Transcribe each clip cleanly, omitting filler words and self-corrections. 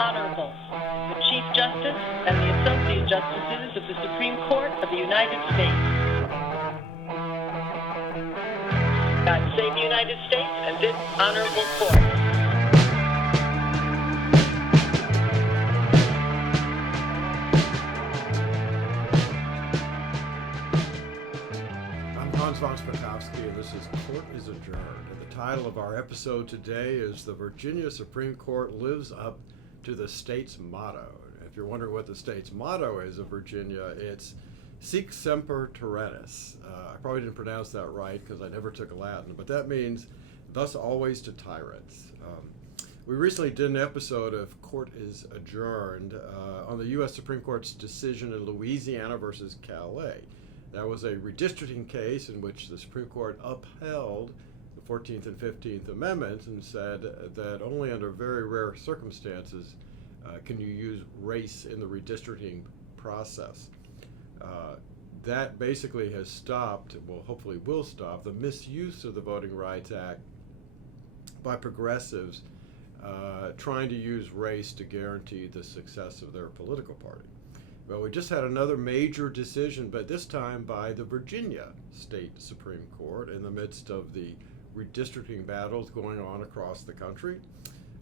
Honorable, the Chief Justice and the Associate Justices of the Supreme Court of the United States. God save the United States and this honorable court. And this is Court is Adjourned. And the title of our episode today is The Virginia Supreme Court Lives Up to the State's Motto. If you're wondering what the state's motto is of Virginia, it's Sic Semper Tyrannis. I probably didn't pronounce that right because I never took Latin, but that means thus always to tyrants. We recently did an episode of Court is Adjourned on the U.S. Supreme Court's decision in Louisiana versus Calais. That was a redistricting case in which the Supreme Court upheld the 14th and 15th Amendments and said that only under very rare circumstances can you use race in the redistricting process. That basically has stopped, well, hopefully will stop, the misuse of the Voting Rights Act by progressives trying to use race to guarantee the success of their political party. Well, we just had another major decision, but this time by the Virginia State Supreme Court in the midst of the redistricting battles going on across the country.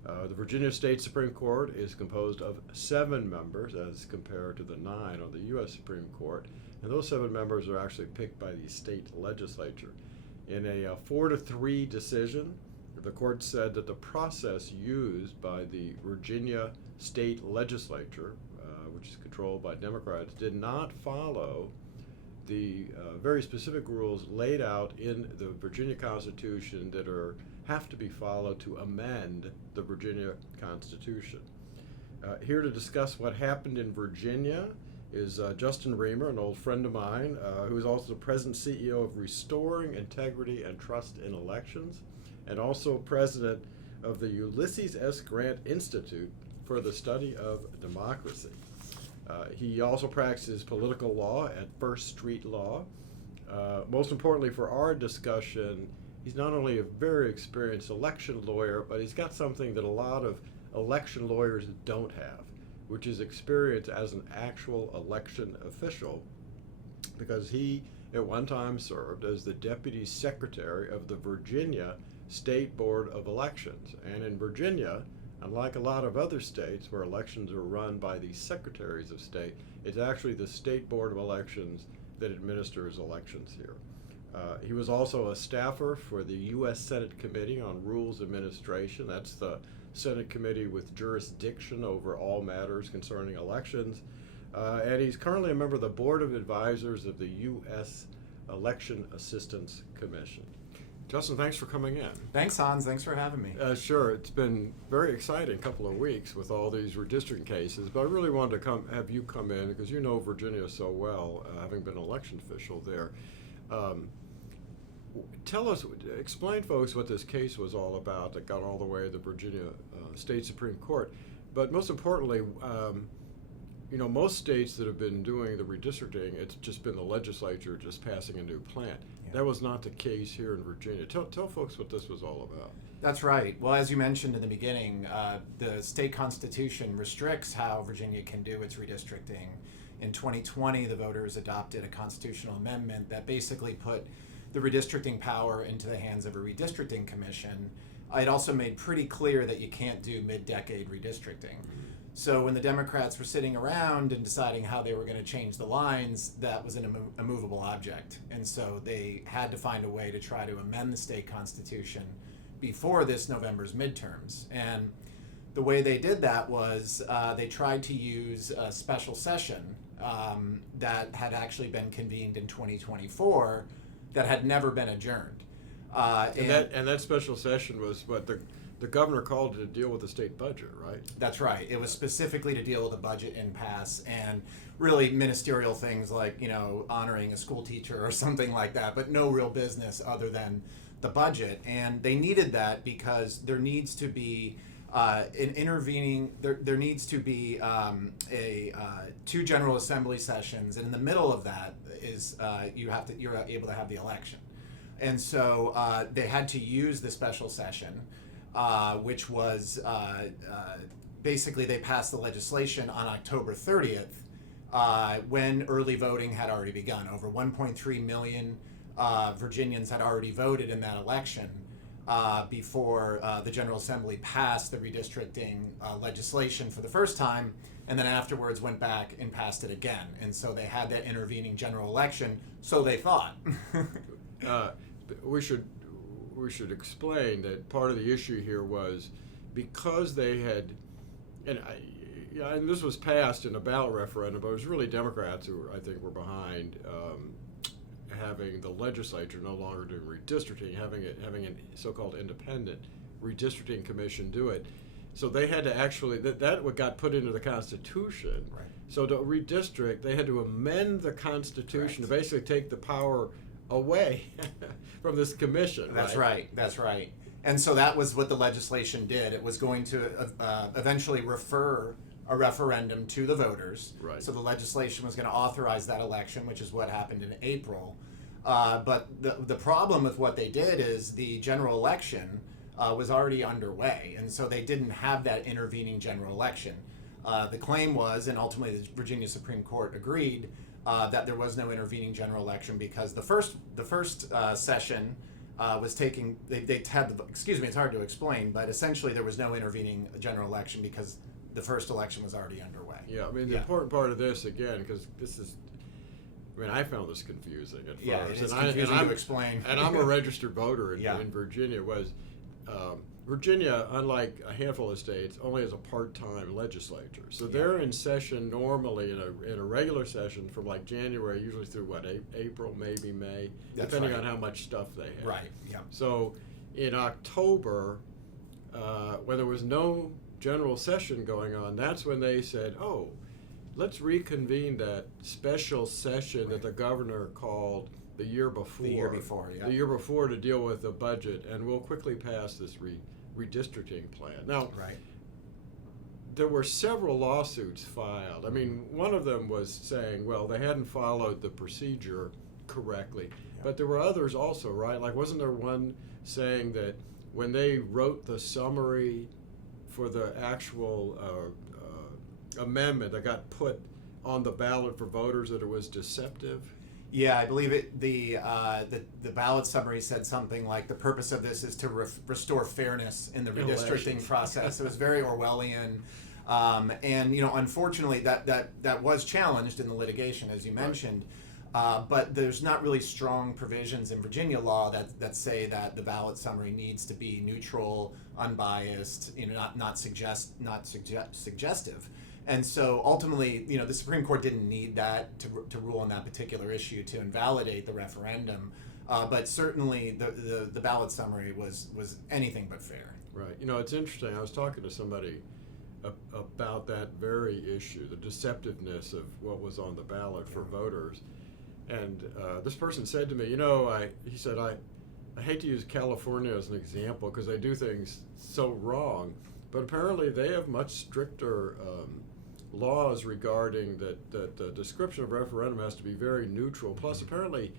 The Virginia State Supreme Court is composed of 7 members as compared to the 9 on the U.S. Supreme Court, and those 7 members are actually picked by the state legislature. In a 4-3 decision, the court said that the process used by the Virginia State Legislature, which is controlled by Democrats, did not follow the very specific rules laid out in the Virginia Constitution that have to be followed to amend the Virginia Constitution. Here to discuss what happened in Virginia is Justin Reamer, an old friend of mine, who is also the president CEO of Restoring Integrity and Trust in Elections, and also president of the Ulysses S. Grant Institute for the Study of Democracy. He also practices political law at First Street Law. Most importantly for our discussion, he's not only a very experienced election lawyer, but he's got something that a lot of election lawyers don't have, which is experience as an actual election official, because he at one time served as the deputy secretary of the Virginia State Board of Elections. And in Virginia, unlike a lot of other states where elections are run by the secretaries of state, it's actually the State Board of Elections that administers elections here. He was also a staffer for the U.S. Senate Committee on Rules Administration. That's the Senate committee with jurisdiction over all matters concerning elections. And he's currently a member of the Board of Advisors of the U.S. Election Assistance Commission. Justin, thanks for coming in. Thanks, Hans. Thanks for having me. Sure. It's been very exciting couple of weeks with all these redistricting cases, but I really wanted to have you come in because you know Virginia so well, having been an election official there. Explain folks what this case was all about that got all the way to the Virginia State Supreme Court. But most importantly, most states that have been doing the redistricting, it's just been the legislature just passing a new plan. Yeah. That was not the case here in Virginia. Tell folks what this was all about. That's right. Well, as you mentioned in the beginning, the state constitution restricts how Virginia can do its redistricting. In 2020, the voters adopted a constitutional amendment that basically put the redistricting power into the hands of a redistricting commission. It also made pretty clear that you can't do mid-decade redistricting. So when the Democrats were sitting around and deciding how they were going to change the lines, that was an immovable object. And so they had to find a way to try to amend the state constitution before this November's midterms. And the way they did that was they tried to use a special session that had actually been convened in 2024 that had never been adjourned. And that special session was what the governor called to deal with the state budget, right? That's right. It was specifically to deal with a budget impasse and really ministerial things like, honoring a school teacher or something like that, but no real business other than the budget. And they needed that because there needs to be there needs to be two General Assembly sessions, and in the middle of that is you're able to have the election. And so they had to use the special session, which was basically they passed the legislation on October 30th, when early voting had already begun. Over 1.3 million Virginians had already voted in that election before the General Assembly passed the redistricting legislation for the first time, and then afterwards went back and passed it again. And so they had that intervening general election, so they thought. We should explain that part of the issue here was because they had, and this was passed in a ballot referendum, but it was really Democrats who I think were behind having the legislature no longer doing redistricting, having a so-called independent redistricting commission do it. So they had to actually that what got put into the Constitution. Right. So to redistrict, they had to amend the Constitution to Correct. basically take the power away from this commission. That's right. That's right. And so that was what the legislation did. It was going to eventually refer a referendum to the voters. Right. So the legislation was going to authorize that election, which is what happened in April. But the problem with what they did is the general election was already underway, and so they didn't have that intervening general election. The claim was, and ultimately the Virginia Supreme Court agreed, that there was no intervening general election because the first session was taking. They had the, excuse me, it's hard to explain, but essentially there was no intervening general election because the first election was already underway. Yeah, I mean the important part of this again, because this is, I mean I found this confusing at first. Yeah, it is and confusing I'm, to explain. And I'm a registered voter in, Yeah. in Virginia. Virginia, unlike a handful of states, only has a part-time legislature. So they're in session normally in a regular session from like January, usually through what, April, maybe May, That's depending right. on how much stuff they have. Right. Yeah. So in October, when there was no general session going on, that's when they said, oh, let's reconvene that special session that the governor called the year before. The year before, yeah. The year before to deal with the budget, and we'll quickly pass this redistricting plan. Now, Right. there were several lawsuits filed. I mean, one of them was saying, well, they hadn't followed the procedure correctly. But there were others also, right? Like, wasn't there one saying that when they wrote the summary for the actual amendment that got put on the ballot for voters, that it was deceptive? Yeah, I believe it. The ballot summary said something like the purpose of this is to restore fairness in the redistricting process. It was very Orwellian, and unfortunately, that was challenged in the litigation, as you mentioned. But there's not really strong provisions in Virginia law that say that the ballot summary needs to be neutral, unbiased, not suggestive. And so ultimately, the Supreme Court didn't need that to rule on that particular issue to invalidate the referendum. But certainly the ballot summary was anything but fair. Right. It's interesting. I was talking to somebody about that very issue, the deceptiveness of what was on the ballot for voters. And this person said to me, he said, I hate to use California as an example because they do things so wrong, but apparently they have much stricter laws regarding that the description of referendum has to be very neutral. Plus, apparently,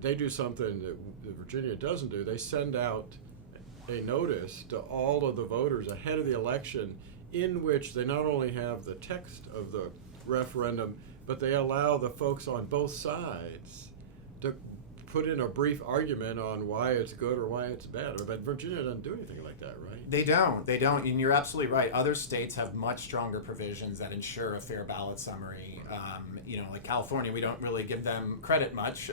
they do something that Virginia doesn't do. They send out a notice to all of the voters ahead of the election in which they not only have the text of the referendum, but they allow the folks on both sides to put in a brief argument on why it's good or why it's bad. But Virginia doesn't do anything like that, right? They don't, and you're absolutely right. Other states have much stronger provisions that ensure a fair ballot summary. Like California, we don't really give them credit much,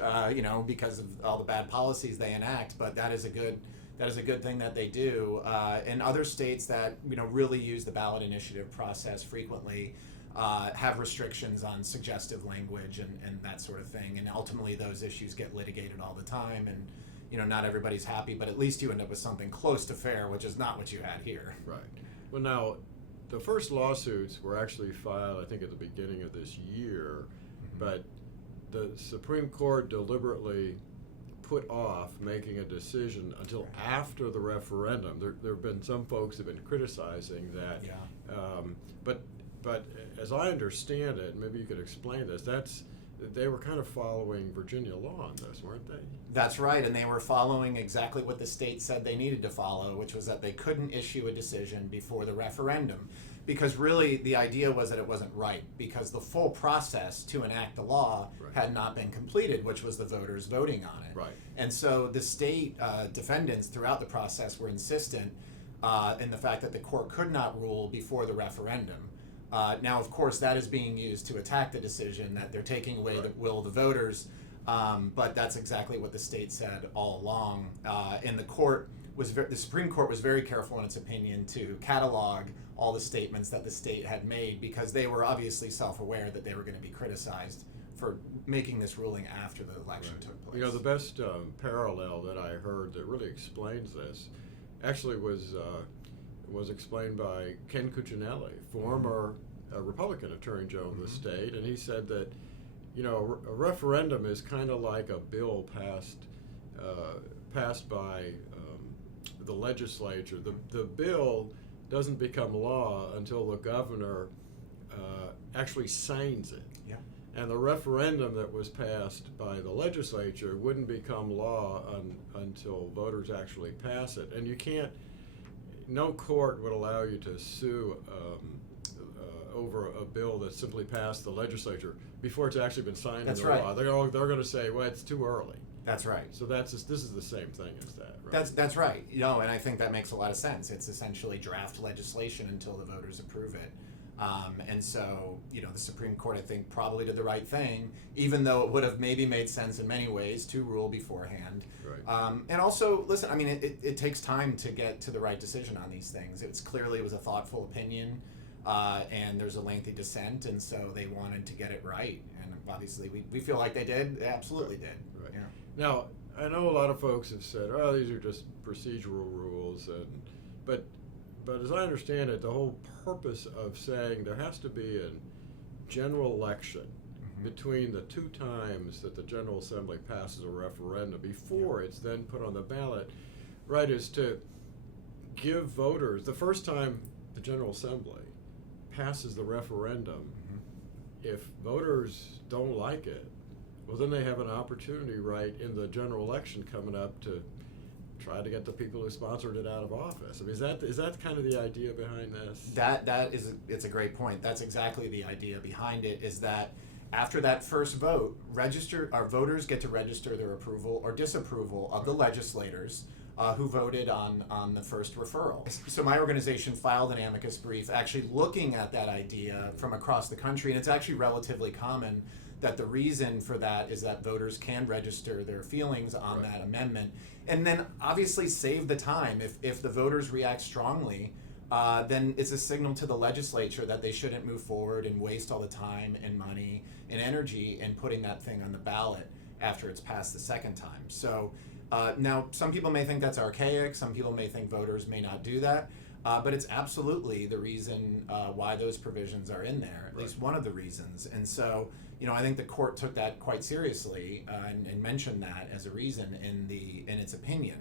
because of all the bad policies they enact. But that is a good thing that they do. And other states that really use the ballot initiative process frequently have restrictions on suggestive language and that sort of thing. And ultimately, those issues get litigated all the time. And not everybody's happy, but at least you end up with something close to fair, which is not what you had here. Right. Well, now, the first lawsuits were actually filed, I think, at the beginning of this year, but the Supreme Court deliberately put off making a decision until after the referendum. There have been some folks who have been criticizing that. Yeah. But as I understand it, maybe you could explain this, they were kind of following Virginia law on this, weren't they? That's right, and they were following exactly what the state said they needed to follow, which was that they couldn't issue a decision before the referendum. because really the idea was that it wasn't right because the full process to enact the law Right. had not been completed, which was the voters voting on it. Right. And so the state defendants throughout the process were insistent in the fact that the court could not rule before the referendum. Now, of course, that is being used to attack the decision that they're taking away the will of the voters, but that's exactly what the state said all along. And the Supreme Court was very careful in its opinion to catalog all the statements that the state had made because they were obviously self-aware that they were going to be criticized for making this ruling after the election took place. You know, the best parallel that I heard that really explains this actually was explained by Ken Cuccinelli, former Republican Attorney General of the state, and he said that, you know, a referendum is kind of like a bill passed by the legislature. The bill doesn't become law until the governor actually signs it. Yeah. And the referendum that was passed by the legislature wouldn't become law until voters actually pass it. And you can't, no court would allow you to sue over a bill that simply passed the legislature before it's actually been signed That's into right. law. They're going to say, well, it's too early. That's right. So this is the same thing as that, right? That's right. You know, and I think that makes a lot of sense. It's essentially draft legislation until the voters approve it. And so, you know, the Supreme Court, I think, probably did the right thing, even though it would have maybe made sense in many ways to rule beforehand. Right. And also, listen, I mean, it takes time to get to the right decision on these things. It was a thoughtful opinion, and there's a lengthy dissent, and so they wanted to get it right. And obviously, we feel like they did. They absolutely did. Right. Yeah. Now, I know a lot of folks have said, "Oh, these are just procedural rules," but as I understand it, the whole purpose of saying there has to be a general election between the two times that the General Assembly passes a referendum before it's then put on the ballot, right, is to give voters, the first time the General Assembly passes the referendum, if voters don't like it, well, then they have an opportunity, right, in the general election coming up to try to get the people who sponsored it out of office. I mean, is that kind of the idea behind this? It's a great point. That's exactly the idea behind it, is that after that first vote, our voters get to register their approval or disapproval of the legislators who voted on the first referral. So my organization filed an amicus brief actually looking at that idea from across the country, and it's actually relatively common that the reason for that is that voters can register their feelings on that amendment, and then obviously save the time. If the voters react strongly, then it's a signal to the legislature that they shouldn't move forward and waste all the time and money and energy in putting that thing on the ballot after it's passed the second time. So now some people may think that's archaic, some people may think voters may not do that, but it's absolutely the reason why those provisions are in there, at least one of the reasons. And so, you know, I think the court took that quite seriously and mentioned that as a reason in its opinion.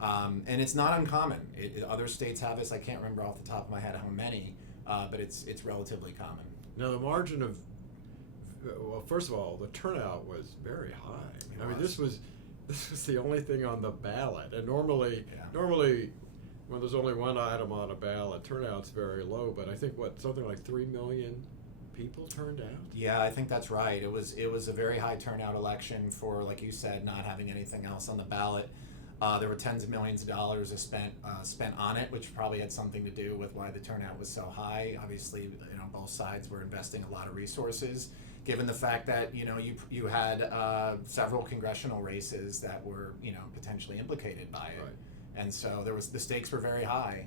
And it's not uncommon. Other states have this. I can't remember off the top of my head how many, but it's relatively common. Now, the margin of, well, first of all, the turnout was very high. I mean, this was the only thing on the ballot, and normally when there's only one item on a ballot, turnout's very low. But I think something like 3 million people turned out. Yeah, I think that's right. It was a very high turnout election for, like you said, not having anything else on the ballot. There were tens of millions of dollars spent on it, which probably had something to do with why the turnout was so high. Obviously, you know, both sides were investing a lot of resources, given the fact that, you know, you had several congressional races that were, you know, potentially implicated by it. Right. And so the stakes were very high,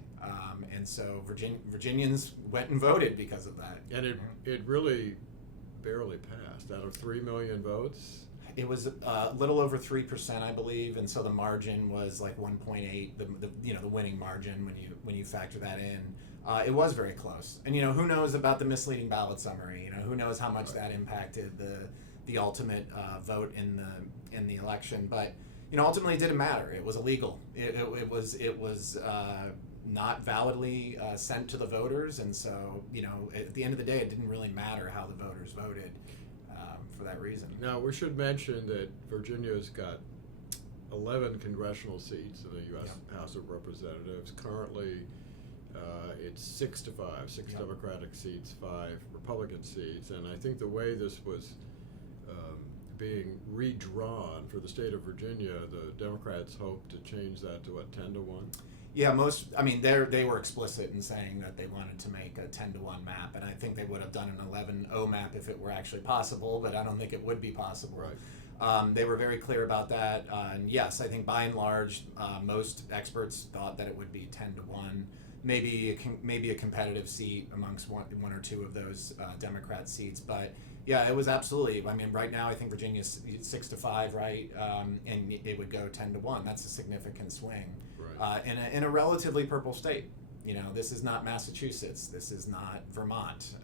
and so Virginians went and voted because of that. And it really barely passed. Out of 3 million votes, it was a little over 3%, I believe, and so the margin was like 1.8. The winning margin when you factor that in, it was very close. And you know, who knows about the misleading ballot summary? You know, who knows how much that impacted the ultimate vote in the election? But you know, ultimately, it didn't matter. It was illegal. It was not validly sent to the voters, and so, you know, at the end of the day, it didn't really matter how the voters voted for that reason. Now, we should mention that Virginia's got 11 congressional seats in the U.S. House of Representatives. Currently, It's 6-5, six Yep. Democratic seats, 5 Republican seats, and I think the way this was being redrawn for the state of Virginia, the Democrats hope to change that to 10-1. Yeah, they were explicit in saying that they wanted to make a 10-1 map, and I think they would have done an 11-0 map if it were actually possible, but I don't think it would be possible. Right. They were very clear about that, and yes, I think by and large, most experts thought that it would be 10-1. Maybe a competitive seat amongst one or two of those Democrat seats, but yeah, it was absolutely. I mean, right now I think Virginia's 6-5, right, and it would go 10-1. That's a significant swing. Right. In a relatively purple state. You know, this is not Massachusetts. This is not Vermont.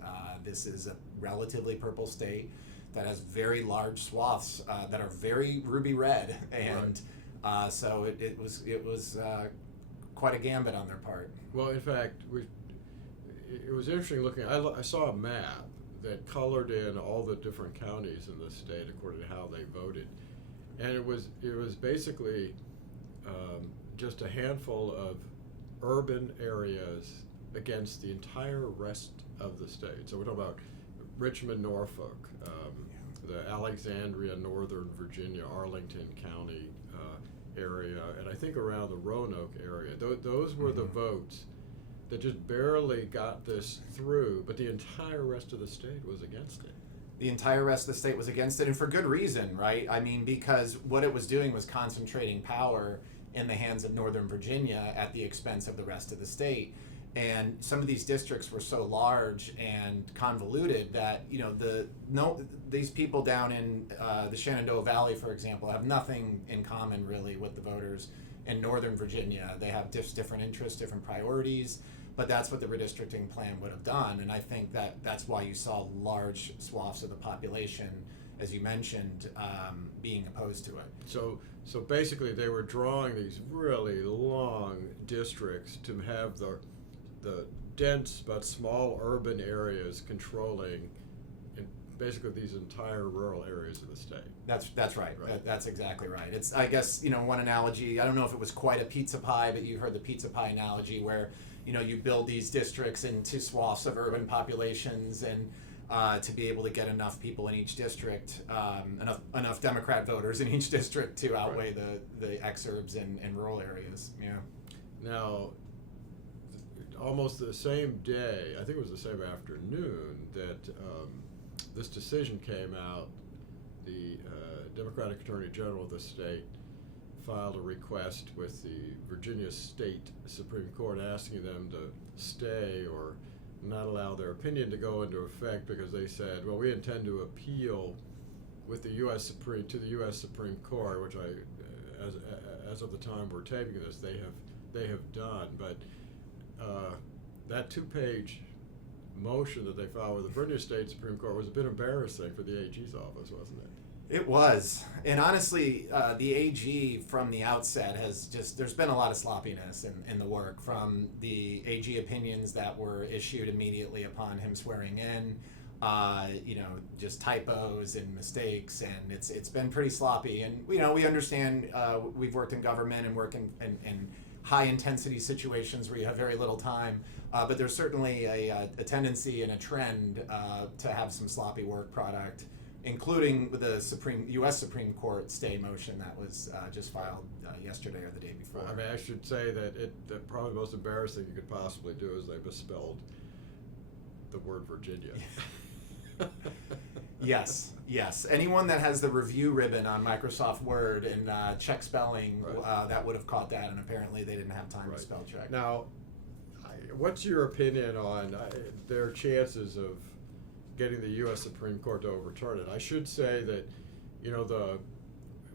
This is a relatively purple state that has very large swaths that are very ruby red, and so it was quite a gambit on their part. Well, in fact, it was interesting looking. I saw a map that colored in all the different counties in the state according to how they voted, and it was basically just a handful of urban areas against the entire rest of the state. So we're talking about Richmond, Norfolk, the Alexandria, Northern Virginia, Arlington County area, and I think around the Roanoke area. Those were the votes that just barely got this through, but the entire rest of the state was against it. The entire rest of the state was against it, and for good reason, right? I mean, because what it was doing was concentrating power in the hands of Northern Virginia at the expense of the rest of the state. And some of these districts were so large and convoluted that, you know, these people down in the Shenandoah Valley, for example, have nothing in common really with the voters in Northern Virginia. They have different interests, different priorities, but that's what the redistricting plan would have done. And I think that's why you saw large swaths of the population, as you mentioned, being opposed to it. So basically they were drawing these really long districts to have the dense but small urban areas controlling basically these entire rural areas of the state. That's right. That's exactly right. It's, I guess, you know, one analogy, I don't know if it was quite a pizza pie, but you heard the pizza pie analogy where, you know, you build these districts into swaths of urban populations, and to be able to get enough people in each district, enough Democrat voters in each district to outweigh the exurbs in rural areas. Yeah. Now, almost the same day, I think it was the same afternoon, that this decision came out, the Democratic Attorney General of the state filed a request with the Virginia State Supreme Court asking them to stay or not allow their opinion to go into effect, because they said, well, we intend to appeal with the U.S. Supreme Court, which as of the time we're taping this, they have done. But that 2-page motion that they filed with the Virginia State Supreme Court was a bit embarrassing for the AG's office, wasn't it? It was. And honestly, the AG from the outset there's been a lot of sloppiness in the work, from the AG opinions that were issued immediately upon him swearing in, just typos and mistakes, and it's been pretty sloppy. And, you know, we understand, we've worked in government and work in high intensity situations where you have very little time, but there's certainly a tendency and a trend to have some sloppy work product, including the U.S. Supreme Court stay motion that was just filed yesterday or the day before. I mean, I should say that probably the most embarrassing you could possibly do is they misspelled the word Virginia. Yes. Anyone that has the review ribbon on Microsoft Word and check spelling, that would have caught that, and apparently they didn't have time to spell check. Now, what's your opinion on their chances of getting the U.S. Supreme Court to overturn it? I should say that, you know,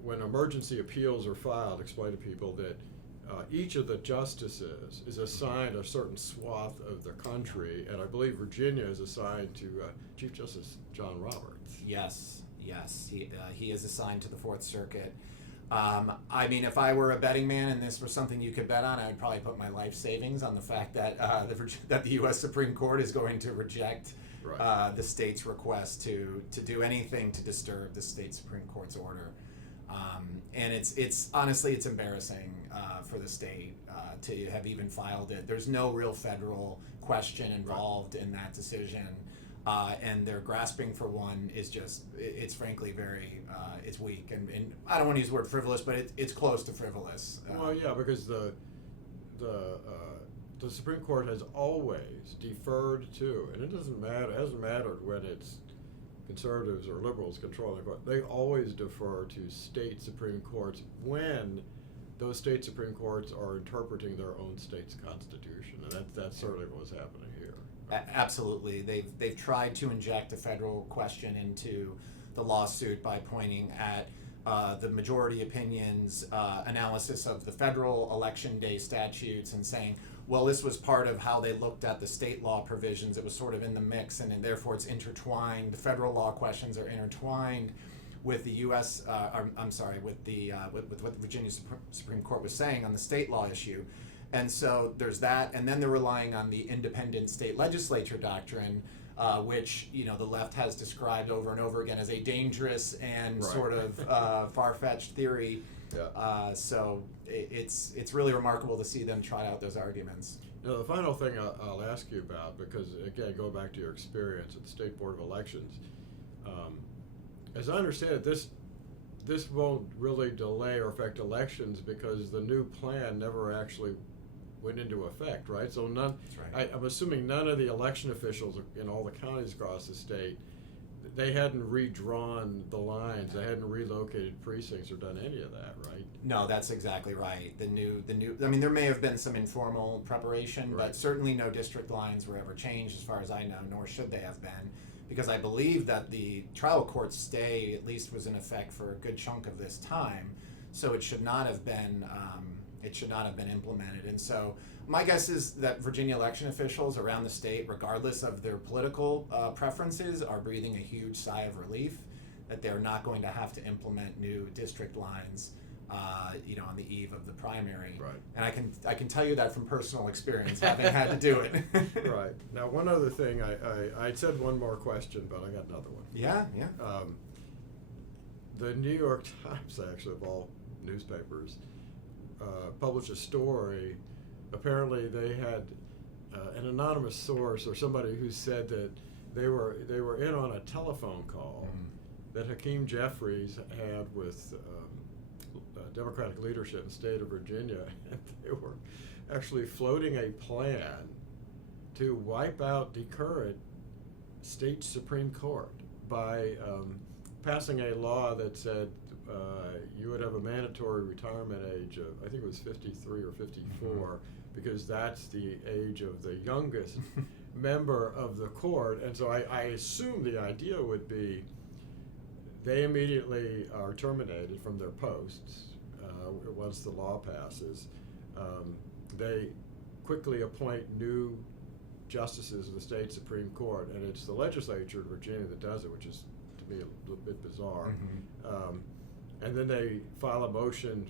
when emergency appeals are filed, explain to people that each of the justices is assigned a certain swath of the country, and I believe Virginia is assigned to Chief Justice John Roberts. Yes, he is assigned to the Fourth Circuit. I mean, if I were a betting man and this was something you could bet on, I would probably put my life savings on the fact that that the U.S. Supreme Court is going to reject the state's request to do anything to disturb the state Supreme Court's order. And it's honestly, it's embarrassing for the state to have even filed it. There's no real federal question involved in that decision. And their grasping for one is just, it's frankly very, it's weak. And I don't want to use the word frivolous, but it's close to frivolous. Well, yeah, because the Supreme Court has always deferred to, and it hasn't mattered when it's conservatives or liberals controlling the court. They always defer to state Supreme Courts when those state Supreme Courts are interpreting their own state's constitution, and that's certainly what's happening here. Absolutely, they've tried to inject a federal question into the lawsuit by pointing at the majority opinion's analysis of the federal election day statutes and saying, well, this was part of how they looked at the state law provisions. It was sort of in the mix, and therefore it's intertwined. The federal law questions are intertwined with the U.S. With what the Virginia Supreme Court was saying on the state law issue. And so there's that, and then they're relying on the independent state legislature doctrine, which the left has described over and over again as a dangerous and sort of far-fetched theory. Yeah. So it's really remarkable to see them try out those arguments. Now, the final thing I'll ask you about, because again, go back to your experience at the State Board of Elections, as I understand it, this won't really delay or affect elections because the new plan never actually went into effect, right? So none. That's right. I'm assuming none of the election officials in all the counties across the state, they hadn't redrawn the lines, they hadn't relocated precincts or done any of that, right? No, that's exactly right. The new. I mean, there may have been some informal preparation, Right. but certainly no district lines were ever changed, as far as I know, nor should they have been, because I believe that the trial court stay at least was in effect for a good chunk of this time, so it should not have been. It should not have been implemented. And so my guess is that Virginia election officials around the state, regardless of their political preferences, are breathing a huge sigh of relief that they're not going to have to implement new district lines, on the eve of the primary. Right. And I can tell you that from personal experience, having had to do it. Right. Now, one other thing, I said one more question, but I got another one. Yeah. The New York Times, actually, of all newspapers, published a story. Apparently, they had an anonymous source or somebody who said that they were in on a telephone call that Hakeem Jeffries had with Democratic leadership in the state of Virginia, and they were actually floating a plan to wipe out the current state Supreme Court by passing a law that said you would have a mandatory retirement age of, I think it was 53 or 54, because that's the age of the youngest member of the court. And so I assume the idea would be they immediately are terminated from their posts once the law passes. They quickly appoint new justices of the state Supreme Court, and it's the legislature in Virginia that does it, which is, to me, a little bit bizarre. And then they file a motion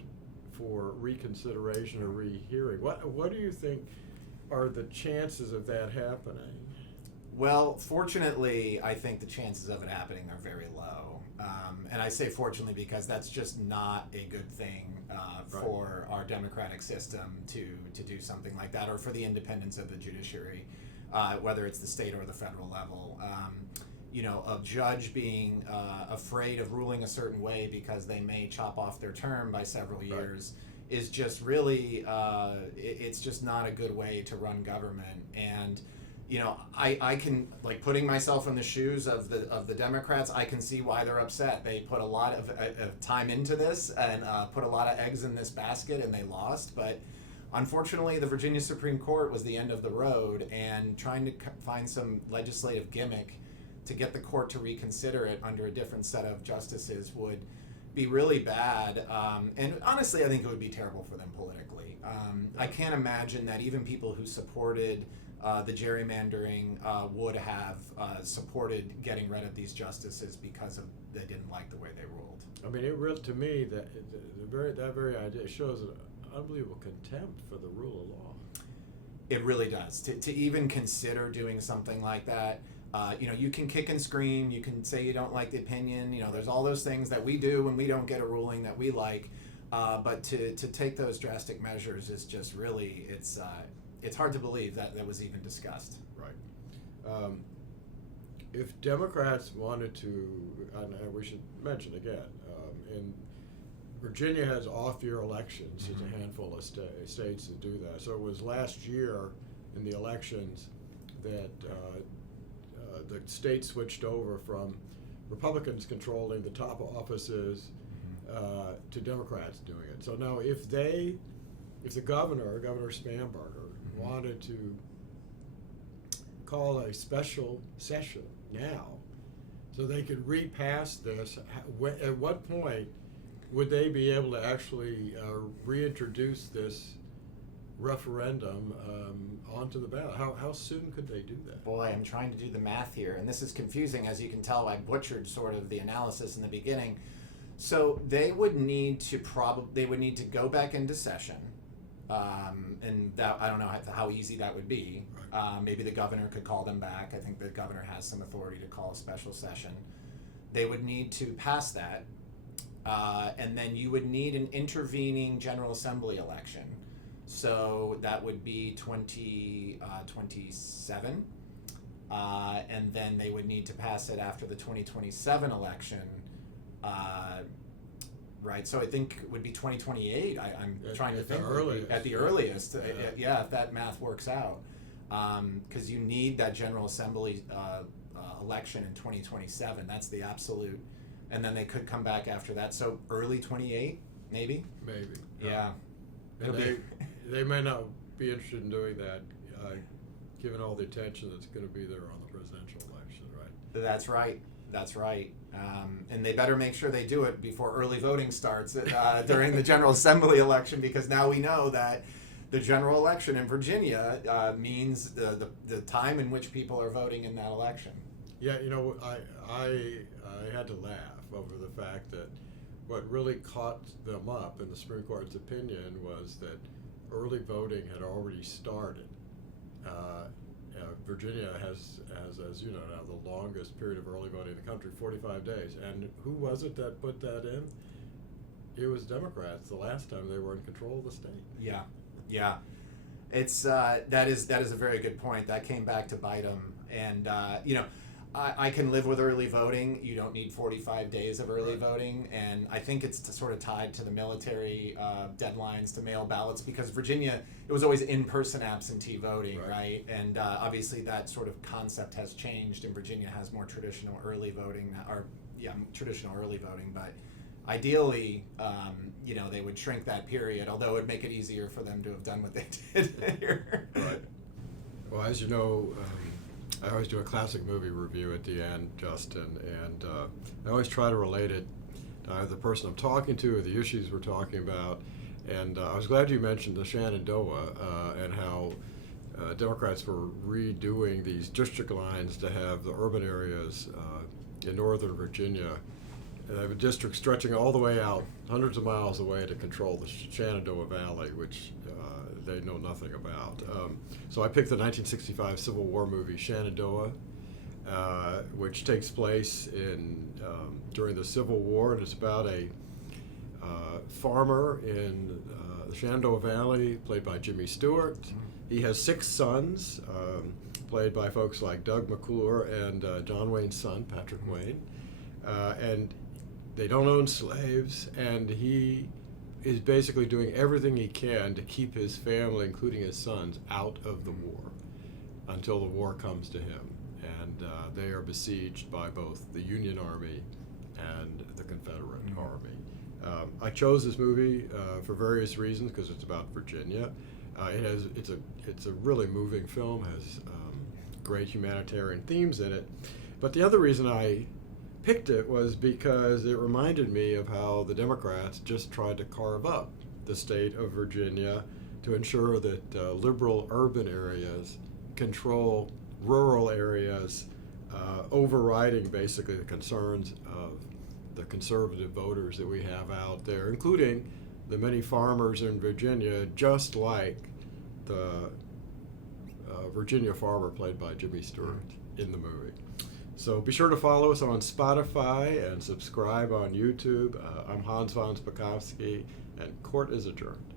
for reconsideration or rehearing. What do you think are the chances of that happening? Well, fortunately, I think the chances of it happening are very low. And I say fortunately because that's just not a good thing for our democratic system to do something like that, or for the independence of the judiciary, whether it's the state or the federal level. A judge being afraid of ruling a certain way because they may chop off their term by several years is just really, it's just not a good way to run government. And I can, like, putting myself in the shoes of the Democrats, I can see why they're upset. They put a lot of time into this and put a lot of eggs in this basket, and they lost. But unfortunately, the Virginia Supreme Court was the end of the road, and trying to find some legislative gimmick to get the court to reconsider it under a different set of justices would be really bad. And honestly, I think it would be terrible for them politically. I can't imagine that even people who supported the gerrymandering would have supported getting rid of these justices because they didn't like the way they ruled. I mean, to me, that very idea shows an unbelievable contempt for the rule of law. It really does. To even consider doing something like that, You can kick and scream, you can say you don't like the opinion, there's all those things that we do when we don't get a ruling that we like, but to take those drastic measures is just really, it's hard to believe that was even discussed. Right. If Democrats wanted to, and we should mention again, in Virginia has off-year elections. Mm-hmm. There's a handful of states that do that. So it was last year in the elections that the state switched over from Republicans controlling the top offices to Democrats doing it. So now if the Governor Spanberger, wanted to call a special session now so they could repass this, at what point would they be able to actually reintroduce this referendum onto the ballot? How soon could they do that? Boy, I'm trying to do the math here, and this is confusing. As you can tell, I butchered sort of the analysis in the beginning. So they would need to go back into session, and that, I don't know how easy that would be. Right. Maybe the governor could call them back. I think the governor has some authority to call a special session. They would need to pass that, and then you would need an intervening General Assembly election. So that would be 2027, and then they would need to pass it after the 2027 election, right? So I think it would be 2028. I'm trying to think at the earliest. Yeah, if that math works out, because you need that General Assembly election in 2027. That's the absolute, and then they could come back after that. So early 28, maybe. Maybe. Yeah. And they may not be interested in doing that, given all the attention that's going to be there on the presidential election, right? That's right. That's right. And they better make sure they do it before early voting starts during the General Assembly election, because now we know that the general election in Virginia means the time in which people are voting in that election. Yeah, I had to laugh over the fact that what really caught them up in the Supreme Court's opinion was that early voting had already started. Virginia has, as you know now, the longest period of early voting in the country, 45 days. And who was it that put that in? It was Democrats the last time they were in control of the state. Yeah. It's that is a very good point. That came back to bite them. And I can live with early voting. You don't need 45 days of early voting, and I think it's sort of tied to the military deadlines to mail ballots, because Virginia, it was always in-person absentee voting, right? And obviously that sort of concept has changed, and Virginia has more traditional early voting, but ideally, they would shrink that period, although it would make it easier for them to have done what they did here. Right. Well, as you know, I always do a classic movie review at the end, Justin, and I always try to relate it to either the person I'm talking to or the issues we're talking about. And I was glad you mentioned the Shenandoah and how Democrats were redoing these district lines to have the urban areas in northern Virginia. They have a district stretching all the way out, hundreds of miles away, to control the Shenandoah Valley, which they know nothing about. So I picked the 1965 Civil War movie Shenandoah, which takes place during the Civil War, and it's about a farmer in the Shenandoah Valley, played by Jimmy Stewart. He has 6 sons, played by folks like Doug McClure and John Wayne's son, Patrick Wayne. And they don't own slaves, and he is basically doing everything he can to keep his family, including his sons, out of the war until the war comes to him. And they are besieged by both the Union Army and the Confederate Army. I chose this movie for various reasons, because it's about Virginia. It's a really moving film, has great humanitarian themes in it. But the other reason I picked it was because it reminded me of how the Democrats just tried to carve up the state of Virginia to ensure that liberal urban areas control rural areas, overriding basically the concerns of the conservative voters that we have out there, including the many farmers in Virginia, just like the Virginia farmer played by Jimmy Stewart. in the movie. So be sure to follow us on Spotify and subscribe on YouTube. I'm Hans von Spakovsky, and Court is adjourned.